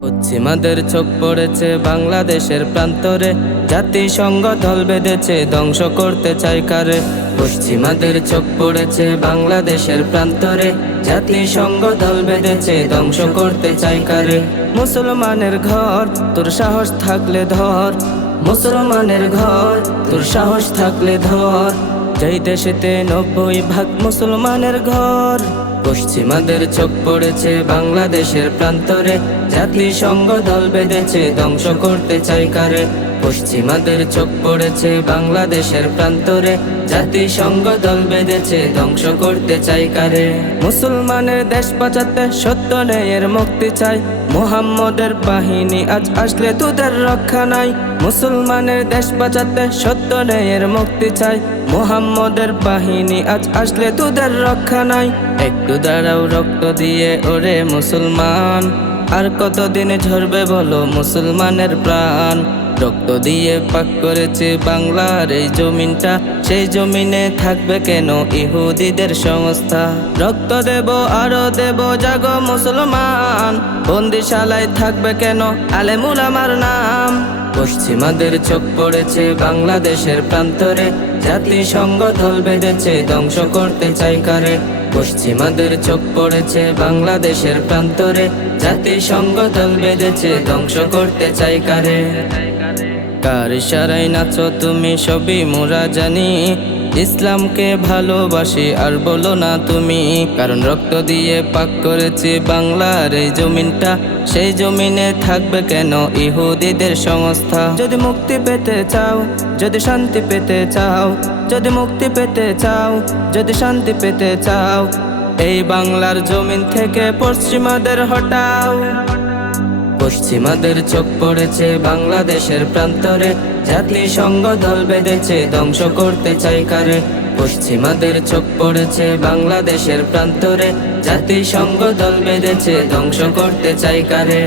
পশ্চিমাদের চোখ পড়েছে বাংলাদেশের প্রান্তরে। জাতিসংঘ দল বেঁধেছে, ধ্বংস করতে চাই কারে? পশ্চিমাদের চোখ পড়েছে বাংলাদেশের প্রান্তরে। জাতিসংঘ দল বেঁধেছে, ধ্বংস করতে চাই কারে? মুসলমানের ঘর, তোর সাহস থাকলে ধর। মুসলমানের ঘর, তোর সাহস থাকলে ধর। যেই দেশেতে নব্বই ভাগ মুসলমানের ঘর, পশ্চিমাদের চোখ পড়েছে বাংলাদেশের প্রান্তরে। জাতিসংঘ দল বেঁধেছে, ধ্বংস করতে চাই কারে? পশ্চিমাদের চোখ পড়েছে বাংলাদেশের প্রান্তরে। জাতিসংঘ দল বেঁধেছে, ধ্বংস করতে চাই কারে? মুসলমানের দেশ বাঁচাতে সত্য ন্যায়ের মুক্তি চাই। মুহাম্মদের বাহিনী আজ আসলে তোদের রক্ষা নাই। মুসলমানের দেশ বাঁচাতে সত্য ন্যায়ের মুক্তি চাই। মুহাম্মদের বাহিনী আজ আসলে তোদের রক্ষা নাই। একটু দাঁড়াও রক্ত দিয়ে, ওরে মুসলমান। আর কতদিন ঝরবে বলো মুসলমানের প্রাণ। রক্ত দিয়ে পাক করেছে বাংলার এই জমিনটা। সেই জমিনে থাকবে কেন ইহুদিদের সংস্থা? রক্ত দেব, আরও দেব, জাগ মুসলমান। বন্দিশালায় থাকবে কেন আলেমুল আমার নাম? পশ্চিমাদের চোখ পড়েছে বাংলাদেশের প্রান্তরে। জাতিসংঘ দল বেঁধেছে, ধ্বংস করতে চাই কারে। পশ্চিমাদের চোখ পড়েছে বাংলাদেশের প্রান্তরে। জাতিসংঘ দল বেঁধেছে, ধ্বংস করতে চাই কারে। কার সারাই নাচো তুমি সবই মোরা জানি। ইসলামকে ভালোবাসি আর বলো না তুমি কারণ রক্ত দিয়ে পাক করেছি বাংলার এই জমিনটা। সেই জমিনে থাকবে কেন ইহুদিদের সংস্থা? যদি মুক্তি পেতে চাও যদি শান্তি পেতে চাও যদি মুক্তি পেতে চাও যদি শান্তি পেতে চাও এই বাংলার জমিন থেকে পশ্চিমাদের হটাও। পশ্চিমাদের চোখ পড়েছে বাংলাদেশের প্রান্তরে। জাতিসংঘ দল বেঁধেছে, ধ্বংস করতে চাই কারে? পশ্চিমাদের চোখ পড়েছে বাংলাদেশের প্রান্তরে। জাতিসংঘ দল বেঁধেছে, ধ্বংস করতে চাই কারে?